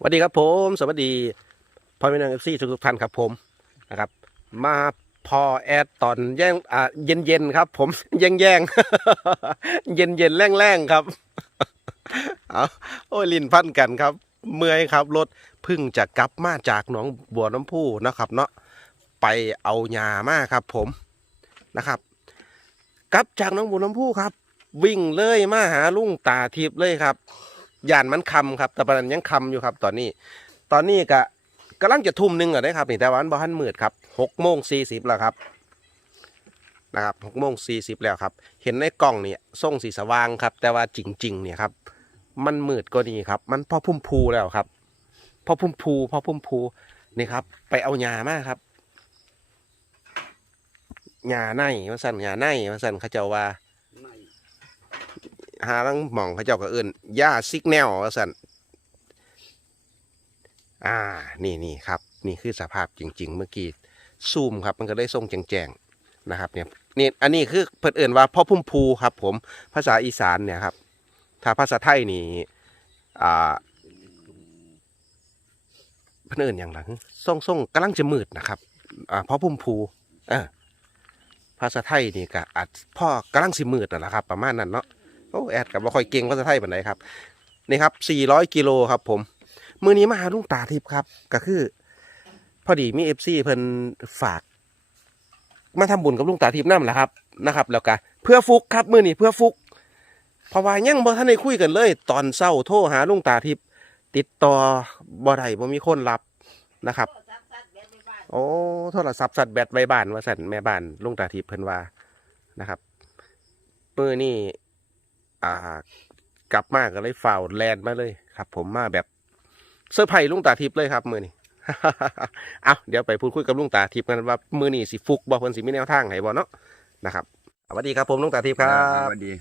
สวัสดีครับผมสวัสดีพ่อแม่น้องเอฟซีทุกท่านครับผมนะครับมาพอแอดตอนแย่งอ่าเย็นเย็นครับ ผมแย่งแย่งเย็นเย็นแรงแรงครับเอาโอ้ยลินพันกันครับ เมื่อยครับรถพึ่งจะกลับมาจากหนองบัวน้ำพุนะครับ เนาะไปเอายามาครับ ผมนะครับกลับจากหนองบัวน้ำพุครับ วิ่งเลยมาหาลุงตาทิพย์เลยครับ ย่านมันคำครับแต่ประเด็นยังคำอยู่ครับ ตอนนี้ ตอนนี้ก็กำลังจะทุ่มหนึ่งอะได้ครับนี่แต่วามันบ่ทันมืดครับหกโมงสี่สิบแล้วครับนะครับหกโมงสี่สิบแล้วครับ เห็นในกล้องเนี่ยส่งสีสว่างครับ แต่ว่าจริง ๆ เนี่ยครับ มันมืดก็นี่ครับ มันพอพุ่มพูแล้วครับพอพุ่มพูพอพุ่มพูนี่ครับ ไปเอาหญ้ามาครับหญ้าในมาสั่นหญ้าในมาสั่นเขาเจ้าว่า หาลังหมองเขาเจ้าก็เอิ้นย่าซิกแนลว่าสันอ่านี่นี่ครับ นี่คือสภาพจริง ๆ เมื่อกี้ซูมครับมันก็ได้ทรงแจงๆนะครับเนี่ยนี่อันนี้คือเพิ่นเอิ้นว่าพ่อพุ่มพูครับ ผมภาษาอีสานเนี่ยครับ ถ้าภาษาไทยนี่อ่าเพิ่นเอิ้นอย่างไรทรงทรงกำลังจะมืดนะครับอ่าพ่อพุ่มพูเออภาษาไทยนี่ก็อาจพ่อกำลังสิมืดนั่นแหละครับ ประมาณนั้นเนาะ โอ้แอดกับบ่าค่อยเก่งภาษาไทยปานใดครับนี่ครับ 400 กิโลครับผม มือนี้มาหาลุงตาทิพย์ครับ ก็คือ พอดีมี FC เพิ่นฝาก มาทำบุญกับลุงตาทิพย์นำแหละครับนะครับ แล้วก็เพื่อฟุกครับ มือนี้เพื่อฟุกเพราะว่ายังบ่ทันได้คุยกันเลย ตอนเช้าโทรหาลุงตาทิพย์ติดต่อบ่ได้บ่มีคนรับนะครับ โอ้โทรศัพท์สัตว์แบตไว้บ้านว่าสั่นแม่บ้านลุงตาทิพย์เพิ่นว่านะครับมือนี้ อ่ากลับมาก็เลยฝ่าวแลนด์มาเลยครับ ผมมาแบบเซอร์ไพรส์ลุงตาทิพย์เลยครับ มือนี้เอาเดี๋ยวไปพูดคุยกับลุงตาทิพย์กันว่ามือนี้สิฟุกบ่เพิ่นสิมีแนวทางให้บ่เนาะนะครับสวัสดีครับผมลุงตาทิพย์ครัสบวัสดี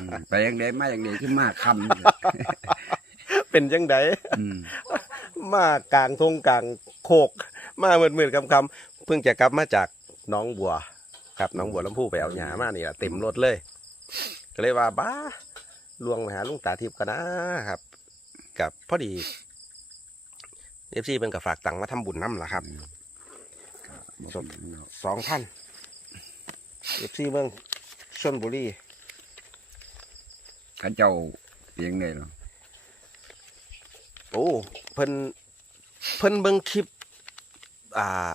อืมไปยังไดมาอย่างไดขึ้นมาคำอยู่เป็นจังไดอืมมากลางทงกลางโคก มาเหมือนๆคำๆเพิ่งจะกลับมาจากหน้องบัวครับหน้องบัวลำพูไปเอาหญ้ามานี่ล่ะเต็มรถเลย ก็เลยว่าบ้าลวงไปหาลุงตาทิพย์กันนะครับ กับพอดีเอฟซีเป็นกับฝากตังค์มาทำบุญน้ำล่ะครับสมสองพันเอฟซีเมืองชนบุรีเข้าเจ้าเพียงไดเนาะโอ้เพิ่นเพิ่นเบิ่งคลิป อ่า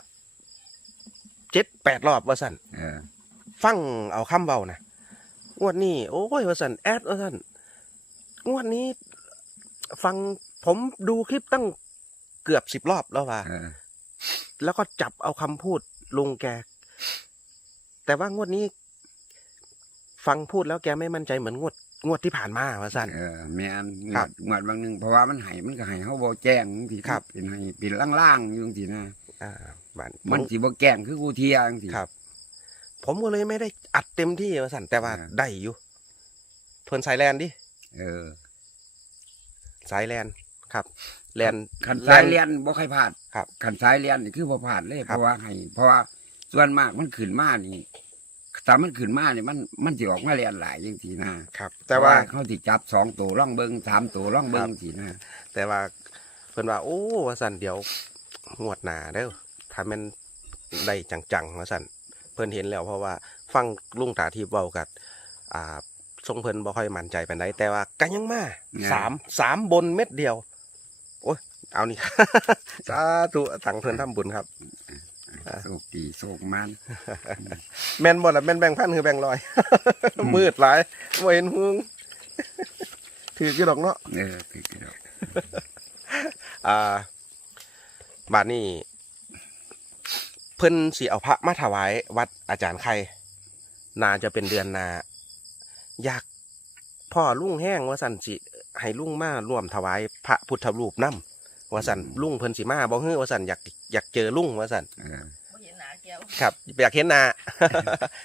เจ็ดแปดรอบว่าสั่นเออฟังเอาคำเบานะ งวดนี้ โอ้ยว่าสั่นแอดว่าสั่นงวดนี้ ฟังผมดูคลิปตั้งเกือบสิบรอบแล้วว่าเออแล้วก็จับเอาคำพูดลุงแก แต่ว่างวดนี้ ฟังพูดแล้วแกไม่มั่นใจเหมือนงวด งวดที่ผ่านมาว่าสั่นเออแม่นงครัวบดงวดบางหนึงเพราะว่ามันให้มันก็ให้เฮาบ่แจ้งจังซี่ครับเป็นให้เป็นล่างๆอยู่จังซี่นะอ่าบ้านมันสิบ่แกล้งคือกูเที่ยจังซี่ครับ ผมก็เลยไม่ได้อัดเต็มที่ว่าสั่นแต่ว่าอ่า ได้อยู่ เพิ่นสายแลนดิเออสายแลนครับ แลนคันสายเรียนบ่ค่อยพลาดครับคันสายเรียนนี่คือบ่พลาดเลย คเพรับ ราะว่าให้เพราะว่าส่วนมากมันขึ้นมานี่ถ้ามันขึ้นมานี่มันมันสิออกมาเรียนหลายจังซี่นะครับ แต่ว่าเขาสิจับสองตัวร่องเบิงสามตัวร่องเบิคงรับสินะแต่ว่าเพิ่นว่า โอ้ว่าสั่นเดี๋ยวงวดหน้าเด้อถ้ามันได้จังๆว่าสั่นเพิ่นเห็นแล้ว เพราะว่าฟังลุงตาที่เว้ากัดอ่าทรงเพิ่นบ่ค่อยมั่นใจปานใดแต่ว่าก็ยังมาสามสามบนเม็ดเดียว โอ้ยเอานี่ สาธุสั่งเพิ่นทำบุญครับอ่าโชคดีโชคมันแม่นบ่ล่ะแม่นแบ่งพันคือแบ่งร้อย มืดหลายบ่เห็นหุงถือกี่ดอกเนาะ เออถือกี่ดอกอ่าบาดนี้เพิ่นสิเอาพระมาถวายวัดอาจารย์ไข่นาจะเป็นเดือนนา อยากพ่อลุงแห้งว่าสันสิให้ลุงมาร่วมถวายพระพุทธรูปนํว่าสันลุงเพิ่นสิมาบ่ฮื้อว่าสันอยากอยากเจอลุงว่าสันเออบ่เห็นหน้าแก้วครับอยากเห็นหนา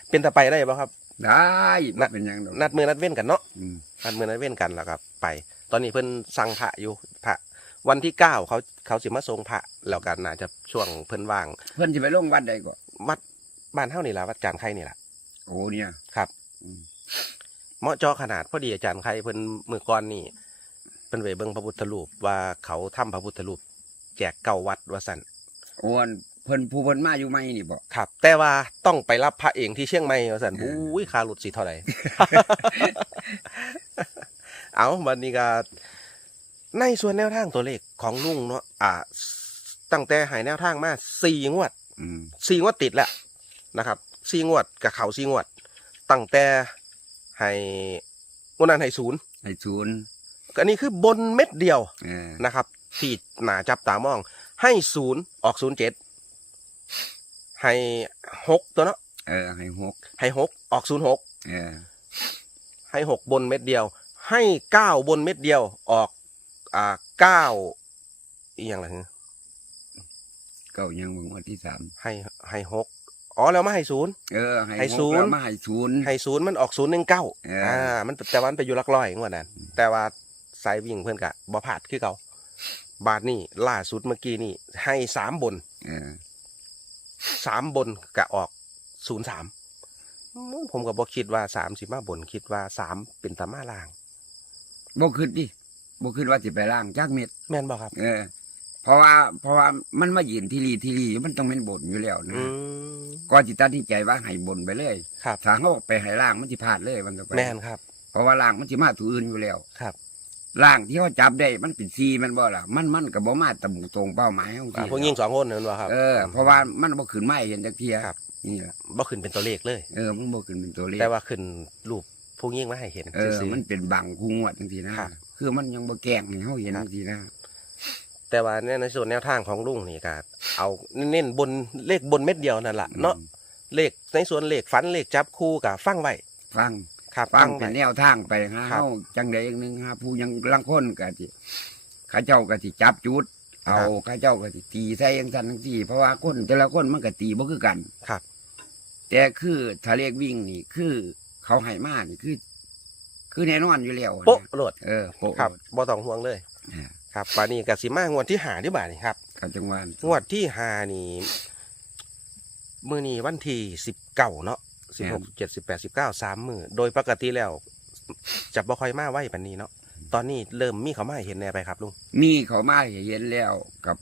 เป็นตะไปได้บ่ครับ ได้นันัดเป็นหยังดอกนัดมือนัดเว้นกันเนาะอืมนัดมือนัดเว้นกันแล้วครับ ไป ตอนนี้เพิ่นสั่งพระอยู่พระ วันที่เก้าเขาเขาสิมาทรงพระแล้วกันน่าจะช่วงเพิ่นว่าง เพื่อนจะไปลงวัดใดก็วัดบ้านเท่านี่แหละวัดจานไข่นี่แหละโอ้เนี่ยครับอืมเหมาะเจอขนาดพอดีอาจารย์ไข่เพิ่นมือก่อนนี่ไปพิ่นไปเบิ่งพระพุทธรูปว่าเขาทำพระพุทธรูป แจกเก้าวัดว่าซั่นโอนเพิ่นผู้เพิ่นมาอยู่ไหมนี่บอกครับ แต่ว่าต้องไปรับพระเองที่เชียงใหม่ว่าซั่นเอออุ้ยค่ารถสิเท่าไหร่เอาวันนี้ก็ ในส่วนแนวทางตัวเลขของลุงเนาะอ่า ตั้งแต่ใหายแนวทางมาสี่งวดอืมสี่งวดติดแล้วนะครับสี่งวดกับเขาสี่งวด ตั้งแต่ให้งวดนั้นให้ศูนย์ให้ศูนย์อันนี้คือบนเม็ดเดียวเออนะครับที่หนาจับตามอง ให้ศูนย์ออกศูนย์เจ็ดให้หกตัวเนาะเออให้หกให้หกออกศูนย์หก เออให้หกบนเม็ดเดียว ให้เก้าบนเม็ดเดียวออก อ่าเก้าอีกอย่างไรเก้ายังมึงวันที่สามให้ให้หกอ๋อแล้วมาให้ศูนย์เออให้ให้หกศูนย์แล้วมาให้ศูนย์ให้ศูนย์มันออกศูนย์หนึ่งเก้าเอออ่อ่า มันแต่ว่ามันไปอยู่หลักร้อยงวดนั้นแต่ว่าสายวิ่งเพื่อนกะบ่ผาดคือเขาบาทนี่ล่าสุดเมื่อกี้นี่ ให้สามบนเออสามบนกะออกศูนย์สามผมก็บอกคิดว่าสามสิมาบนคิดว่าสามเป็นตามาล่างบ่ขึ้นดิ บ่ขึ้นว่าสิไปล่างจักเม็ดแม่นบอกครับ เออ เพราะว่าเพราะว่ามันมายืนที่รีที่รีมันต้องเป็นบนอยู่แล้วนะอืม ก่อนจิตตัดที่ใจว่าให้บนไปเลยครับ ถ้าเขาไปให้ล่างมันสิพลาดเลยมันก็ไปแม่นครับ เพราะว่าล่างมันสิมาตัวอื่นอยู่แล้วครับล่างที่เขาจับได้มันเป็นซีมันบ่ล่ะมันมันก็บ่มาตรงตรงเป้าหมายของอ่าที่พวกยิงสองคนนั่นว่าครับ เออ เพราะว่ามันบ่ขึ้นไม่เห็นจักเทียครับ นี่แหละบ่ขึ้นเป็นตัวเลขเลย เออมันบ่ขึ้นเป็นตัวเลขแต่ว่าขึ้นรูป พวกยิงมาให้เห็นเออซื่อๆมันเป็นบังคูงวดจังซี่นะครับ คือมันยังบ่แกล้งให้เฮาเห็นครับจังซี่นะแต่ว่าในส่วนแนวทางของลุงนี่ก็เอาเน้นๆบนเลขบนเม็ดเดียวนั่นแหละเนาะอืมเลขในส่วนเลขฝันเลขจับคู่กับฟังไว้ฟัง ครับฟังไว้เป็นแนวทางไปฮะครับ เฮาจังใดอย่างหนึงฮะผู้ยังลังคนก็สิเขาเจ้าก็สิจับจุด เอาเขาเจ้าก็สิตีใส่จังซั่นจังซี่เพราะว่าคนแต่ละคนมันก็ตีบ่คือกัน ครับ แต่คือถ้าเลขวิ่งนี่คือ เขาให้มานี่คือ คือแน่นอนอยู่แล้วนะโป๊ะโหลดเออโป๊ะครับบ่ต้องห่วงเลยอ่าครับปานนี้กับสิมางวดที่หาที่บ่านี่ครับกับจังหวัดงวดที่หานี่มื้อนี้วันที่สิบเก้าเนาะสิบหกเจ็ดสิบแปดสิบเก้าสามมือโดยปกติแล้วจะบ่ค่อยมาไว้ปานนี้เนาะตอนนี้เริ่มมีเขามาให้เห็นแน่ไปครับลุงมีเขามาให้เห็นแล้วกับ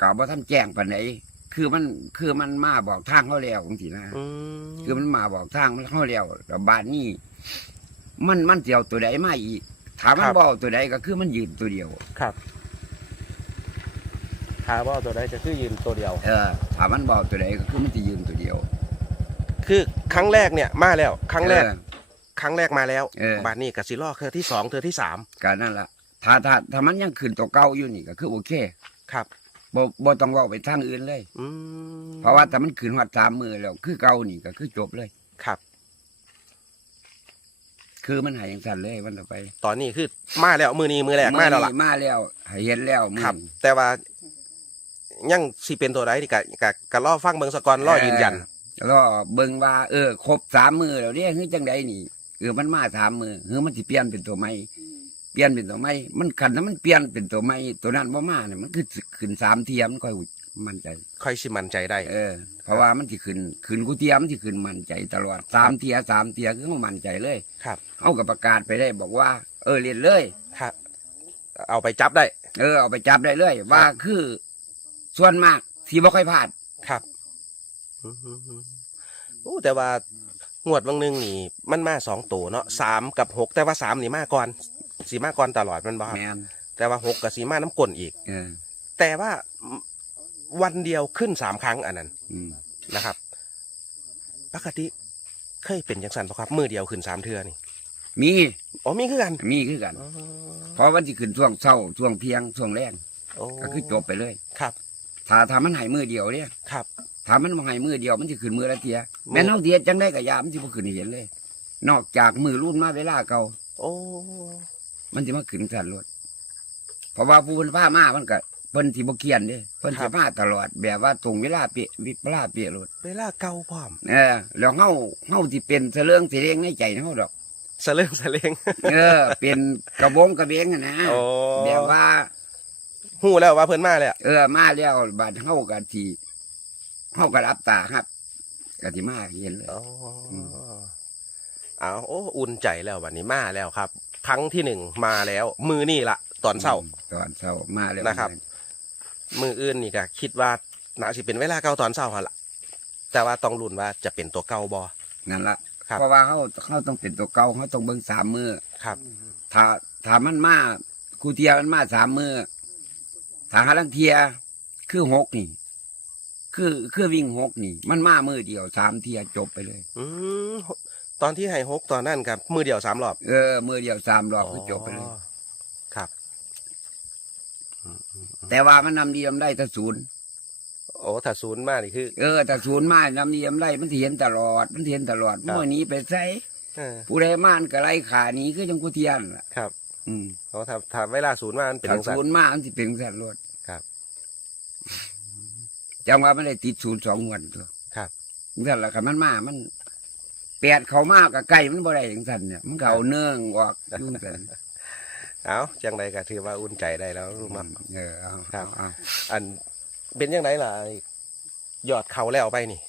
กับว่าท่านแจ้งปานไหน คือมันคือมันมาบอกทางเขาแล้วจริงๆนะ อืมคือมันมาบอกทางมันเข้าแล้วแต่บานนี้มันมันเจียวตัวใดมาอีกถามมันบอกตัวใดก็คือมันยืนตัวเดียว ครับถามว่าตัวใดจะคือยืนตัวเดียว เออถามมันบอกตัวใดก็คือมันจะยืนตัวเดียวคือครั้งแรกเนี่ยมาแล้ว ครั้งแรก เออ ครั้งแรกมาแล้ว เออ บาทนี้กับซิล่อเครือที่สองเครือที่สามก็นั่นละถ้าถ้าถ้ามันยังขึ้นตัวเก่าอยู่นี่ก็คือโอเค ครับ บ่บ่ต้องเว่าไปทางอื่นเลย อืมเพราะว่าถ้ามันขึ้นหัดสามมือแล้ว คือเก่านี่ก็คือจบเลย ครับ คือมันหายอย่างสั่นเลยมันต่อไปตอนนี้คือมาแล้วมือนี้มือแรกมาแล้วล่ะ มาแล้วให้เห็นแล้วมือครับ นี้ แต่ว่ายังสิเป็นตัวใดที่กะกะกะล่อฟังเบิงสกอนล่อยืนยันเออแล้วก็เบิ่งว่าเออครบสามมือแล้วเนี่ยคือจังใดนี่เออมันมาสามมือคือมันสิเปลี่ยนเป็นตัวใหม่เปลี่ยนเป็นตัวใหม่ มันขันถ้ามันเปลี่ยนเป็นตัวใหม่ตัวนั้นบ่มาเนี่ยมันคือสิขึ้นสามเทียมนค่อยมั่นใจ ค่อยสิมันใจได้เออ เพราะว่ามันสิขึ้นขึ้นกูเทียมนสิขึ้นมั่นใจตลอดสามเทียสามเทียคือเขามั่นใจเลย ครับเอากับประกาศไปได้บอกว่า เออเรียนเลยครับเอาไปจับได้ เออเอาไปจับได้เลย ว่าคือส่วนมากที่บ่ค่อยพลาดครับอืมโอ้แต่ว่างวดบางหนึงนี่ มันมาสองตัวเนาะสามกับหกแต่ว่าสามนี่มาก่อน สีมาก่อนตลอดแมันบ้าแมนแต่ว่าหกกับสีมาน้ำกลนอีก เออแต่ว่าวันเดียวขึ้นสามครั้งอันนั้นอืมนะครับ ปกติเคยเป็นจังสันปะครับ มือเดียวขึ้นสามเทือนี่มีอ๋อมีคือกันมีคือกัน เพราะวันที่ขึ้นช่วงเช้าช่วงเพียงช่วงแรงโอ้ก็คือจบไปเลย ครับ ถ้าถ้ามันใหายมือเดียวเนี่ยครับ ถ้ามันบ่ใหายมือเดียวมันจะขึ้นมือละเทียมือแม่นเอาเทียจังได้กับยามันจะบ่ขึ้นให้เห็นเลย นอกจากมือรุ่นมาเวลาเก่าโอ้ มันจะมาขึ้นสันรถเพราะว่าผู้เพิ่นพามามันก็เพิ่นสิบ่เคียนเด้เพิ่นสิพาตลอด แบบว่าตรงเวลาเป๊ะวิเวลาเป๊ะรถเวลาเก่าพร้อมเออแล้วเฮาเฮาสิเป็นเสรื่องสิเรงในใจเฮาดอก สะเลิงสะเลงเออ เป็นกระบงกระเบงอะนะโอ้แบบว่า หูแล้วว่าเพิ่นมาแล้วเออมาแล้วบาดเฮากันทีเฮาก็รับตาครับก็สิมาเห็นเลยโอ้อืม เอาโอ้อุ่นใจแล้ววันนี้มาแล้วครับ ครั้งที่หนึ่งมาแล้ว มือนี่ละโตตอนเช้าตอนเช้ามาแล้วนะครับ มืออื่นนี่ก็คิดว่าน่าสิเป็นเวลาเก่าตอนเช้าหั่นล่ะแต่ว่าต้องลุ้นว่าจะเป็นตัวเก่าบ่นั่นละครับเพราะว่าเขาเขาต้องเป็นตัวเก่าเขาต้องเบิ่งสามมือครับ ถ้าถ้ามันมาครูเทียมันมาสามมือถ้าหาลังเทียคือหกนี่คือคือวิ่งหกนี่ มันมามือเดียวสามเทียจบไปเลย อืม ตอนที่ให้หกตอนนั้นกับมือเดียวสามรอบเออ มือเดียวสามรอบคือจบไปเลยครับแต่ว่ามันนำดีนำได้แต่ศูนย์โอ้ถ้าศูนย์มากนี่คือ เออแต่ศูนย์มานำดีนำได้มันสิเห็นตลอด มันสิเห็นตลอดครับเมื่อนี้ไปใส่เออผู้ใดมานก็ไล่ขาหนี้คือจังกูเทียนล่ะครับ อืมเพราะถ้าถ้าเวลาศูนย์มามันเป็นถ้าทังสันศูนย์มามันสิเป็นสันรถครับจังว่าไม่ได้ติดศูนย์สองงวันตัวครับนั่นแหละครับมันมามัน แปดเขามากกับไก่มันบ่ได้อย่างสันเนี่ยมันก็เอาเนื่องออกยุ่งสันเอาจังใดก็ถือว่าอุ่นใจได้แล้วลูกเนาะเออเอาครับเอาอันเป็นยังไงล่ะไอ้ยอดเขาแล้วไปนี่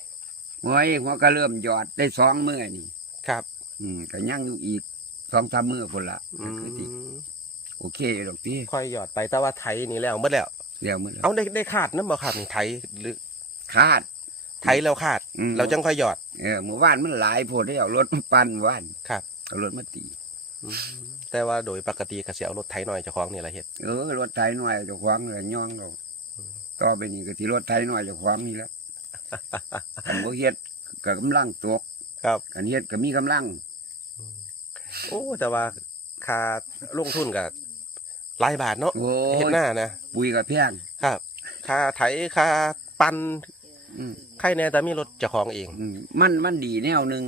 หัวไอ้หัวก็เริ่มหยอดได้สองมือนี่ ครับ อืมก็ยังอยู่อีกสองสามมือคนละอืก็คือสิมโอเคดอกที่ค่อยหยอดไปแต่ว่าไทยนี่แล้วเมื่อแล้วเรียวมือแล้วเอาได้ได้ขาดน้ำบ่ครับนี่ไทยหรือ คาด ไทยแล้วขาด อืม เราจังค่อยหยอด เออเมื่อวานมันหลายโพดได้เอารถมาปั่นว่านครับ เอารถมาตีอืมแต่ว่าโดยปกติก็สิเอารถไถหน่อยเจ้าของนี่แหละเฮ็ด เออรถไถหน่อยเจะคว้าของเลยย่องเราต่อไปนี่ก็ที่รถไถหน่อยเจะคว้าของนี่แหล้วกันบ่เฮ็ดก็กำลังตกครับ กันเฮ็ดก็มีกำลังโอ้แต่ว่าค่าลงทุนก็หลายบาทเนาะโอ้เฮ็ดยหน้านะ ปุ๋ยก็แพงครับค่าไถค่าปั่นอืม ใครแน่แต่มีรถเจ้าของเอง อืมมันมันดีแนวหนึ่ง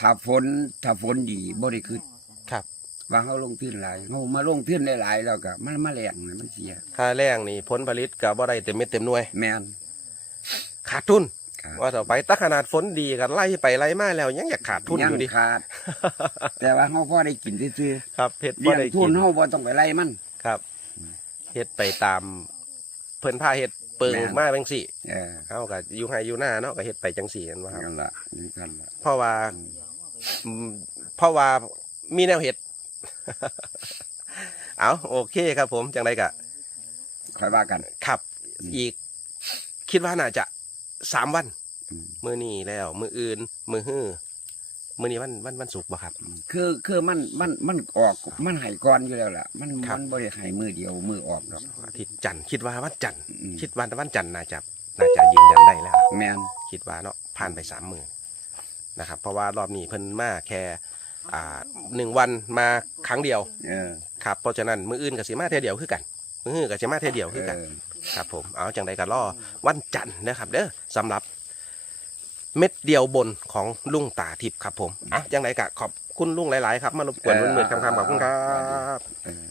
ถ้าฝนถ้าฝนดีบ่ได้ขึ้นครับ ว่าเขาลงทุนหลายเขามาลงทุนหลายๆแล้วก็มันมาแรงเลยมันเสีย ค่าแรงนี่ผลผลิตก็บ่ได้เต็มเม็ดเต็มหน่วย แม่นขาดทุน ครับว่าต่อไปถ้าขนาดฝนดีกันไล่ไปไล่มาแล้ว ยังอยากขาดทุนยัอยู่ดิ ขาด แต่ว่าเขาพอได้กินซื่อครับเฮ็ดๆบ่เลี้ยงได้ทุกินนเขาบ่ต้องไปไล่มัน ครับเฮ็ดไปตาม เพิ่นพาเฮ็ด เปิงแม่น มาจังสี่เออเฮาก็อยู่ให้อยู่หน้าเนาะก็เฮ็ดไปจังสี่กันว่าครับนั่นละนี่กันละเพราะว่าอืมเพราะว่ามีแนวเฮ็ด เอาโอเคครับผมจังไดก็ค่อยว่ากัน ขับ อืมอีก คิดว่าน่าจะสามวัน อืม มื้อนี้แล้ว มื้ออื่น มื้อฮื้อ มื้อนี้วันวันวันศุกร์บ่ครับ คือคือมันมันมันออกมันใหายก่อนอยู่แล้วล่ะ มันครับ มันบริหายมือเดียวมือออกดอกอาทิตย์จันทร์คิดว่าวันจันทร์อืมคิดว่าวันจันทร์น่าจะน่าจะยืนยันได้แล้ว แมนคิดว่าเนาะผ่านไปสามหมื่นนะครับ เพราะว่ารอบนี้เพิ่นมาแค่อ่าหนึ่งวันมาครั้งเดียวเออครับเพราะฉะนั้นมืออื่นกับสิมาเท่ยเดียวคือกันมืออื่นกับสิมาเท่ยเดียวคือกันเออครับผมเอาจังใดก็รอวันจันทร์นะครับเด้อสำหรับ เม็ดเดียวบนของลุงตาทิพย์ครับผมอะจังใดก็ขอบคุณลุงหลาย ๆ ครับ มารบกวนมืดๆคำๆขอบคุณครับ เออ